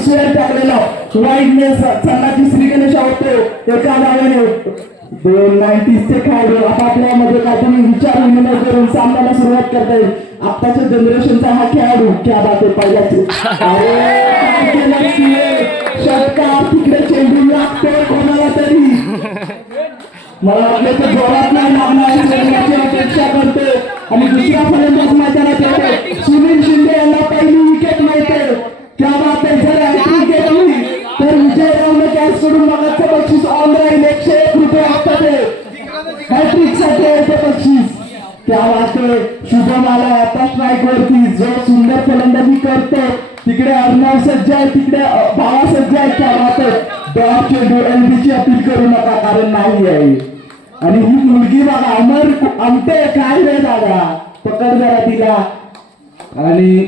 पिशव्यात टाकलेला वाईटने सणाची श्री गणेश होतो एका गावाने 90s चे खेळाडू आपापल्यामध्ये काहीतरी विचार विनिमय करून सामन्याला सुरुवात करता येईल. आत्ताच्या जनरेशनचा हा खेळाडू क्या बात आहे पहिल्याची षटकार तिकडे चेंडू लागतोय कोणाला तरी मला वाटलं तर जोरात नाही लागणार अपेक्षा करतो आणि दुसरा फलंदाज मैदानात येतो सुनील शिंदे यांना पहिली विकेट मिळते. क्या बात आहे जर हॅट्रिक केली तर विजयरावने कॅच कडून मागचं बक्षीस ऑन राहील 101 रुपये असतात हॅट्रिक साठी येते बक्षीस. क्या बात आहे शुभम आला आता स्ट्राईक वरती जो सुंदर फलंदाजी करतो तिकडे अर्णव सज्ज आहे तिकडे भावा सज्ज आहे. क्या बात आहे डॉट चेंडू एलबीची अपील करू नका कारण नाही आहे आणि ही मुलगी बघा अमर आमटे काय रे दादा पकड जरा तिला आणि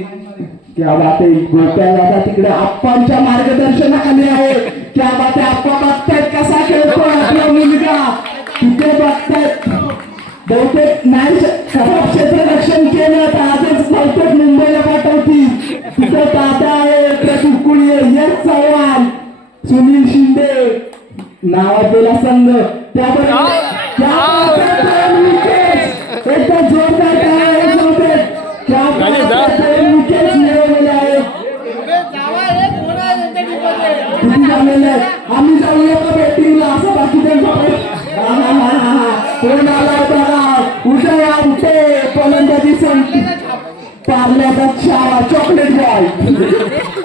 क्या बात आहे गोप्या दादा तिकडे आप्पांच्या मार्गदर्शनाखाली आहे. क्या बात आहे आप्पा बघतायत कसा खेळतो आपला मुलगा तिथे बघतायत बहुतेक नाही खराब क्षेत्ररक्षण केलं तर आजच बहुतेक मुंबईला पाठवतील. तिथे दादा आहे प्रदीप कुळी यश चव्हाण सुनील शिंदे नावाजलेला संघ त्याबरोबर एकदा जोरदार आम्ही जाऊया का बॅटिंगला असं बाकीच्या कोण आला होता उदय आमटे फलंदाजी संधी पार्ल्याचा छावा चॉकलेट बॉय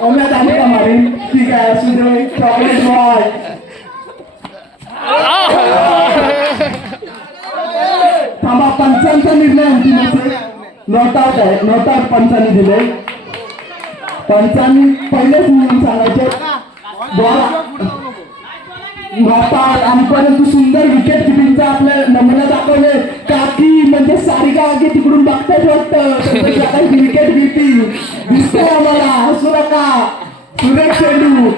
अम्यात आली का मारी ठीक आहे असू दे चॉकलेट बॉय थांबा पंचांचा निर्णय अंतिम असेल नॉट आउट आहे नॉट आउट पंचांनी दिले पंचांनी पहिलेच नियम सांगायचे नॉट आउट आणि परंतु सुंदर विकेट किपिंगचा आपल्या नमुना दाखवले काकी म्हणजे सारिका आगे तिकडून बघताच वाटतं विकेट घेतील दिसतंय आम्हाला हसू नका सुरेश चेंडू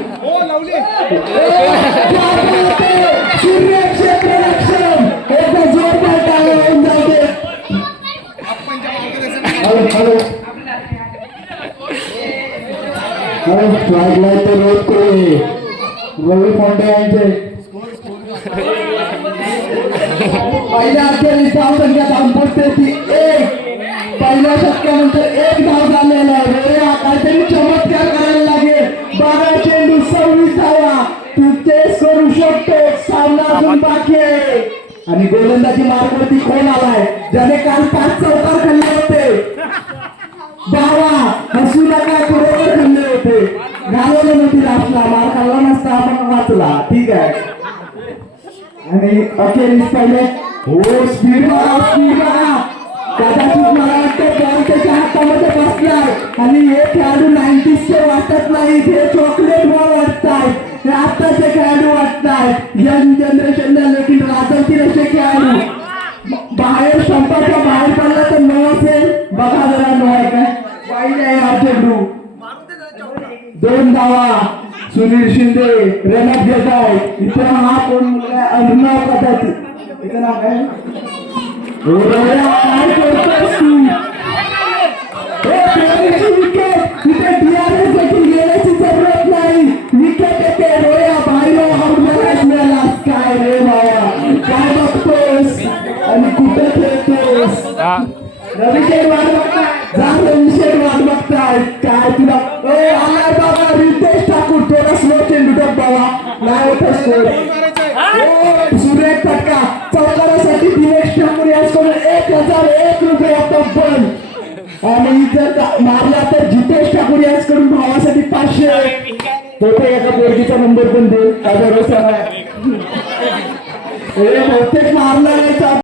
सूर्य क्षेत्ररक्षण एकदा जोरदार टाळ्या होऊन जाते. रोज कोणी रवी फोंडे यांचे पहिल्या अखेरीस धाव संख्या धावपडते ती 1 पहिल्या षटकानंतर 1 धाव झालेला आहे. काहीतरी चमत्कार करायला लागेल 12 चेंडू 26 धावा तू चेस करू शकतो सामना अजून बाकी आहे आणि गोलंदाजी मार्गावरती कोण आलाय ज्याने काल 5 चौकार खाल्ले होते बावा हसू नका बरोबर खाल्ले होते घालवलं नव्हती रासला मार खाल्ला नसता आपण वाचला ठीक आहे आणि अखेरीस पहिले हो स्पीड बघा कदाचित मला वाटतं बॉल त्याच्या हातामध्ये बसलाय आणि हे खेळाडू 90s चे वाटत नाहीत हे चॉकलेट बॉल वाटतायत हे आत्ताचे खेळाडू वाटतायत यंग जनरेशनला लेकिन राजवतील असे खेळाडू बाहेर संपाच्या बाहेर पडला तर नो असेल बघा जरा नो आहे काय वाईट आहे हा चेंडू 2 धावा सुनील शिंदे रनअप घेत आहे इथे हा कोण मुलगा अर्णव कदाचित इथे नाव काय काय करतोस तू विकेट तिथे DRS देखील गेल्याची जरूरत नाही विकेट येते रोया बाहेर आउट मिळालास काय रे बाबा काय बघतोस आणि कुठे खेळतोस रविशेठ वाट बघताय रविशेठ वाट बघताय काय तुला आलाय बाबा रितेश ठाकूर थोडा स्लो चेंडू टाक बाबा नाही होत सूर्य फटका चौकारासाठी दिनेश ठाकूर याचकडून 1001 रुपये तब्बल आणि जर मारला तर जितेश ठाकूर याचकडून भावासाठी 500 होते एका पोरगीचा नंबर पण देईल काय भरोसा नाही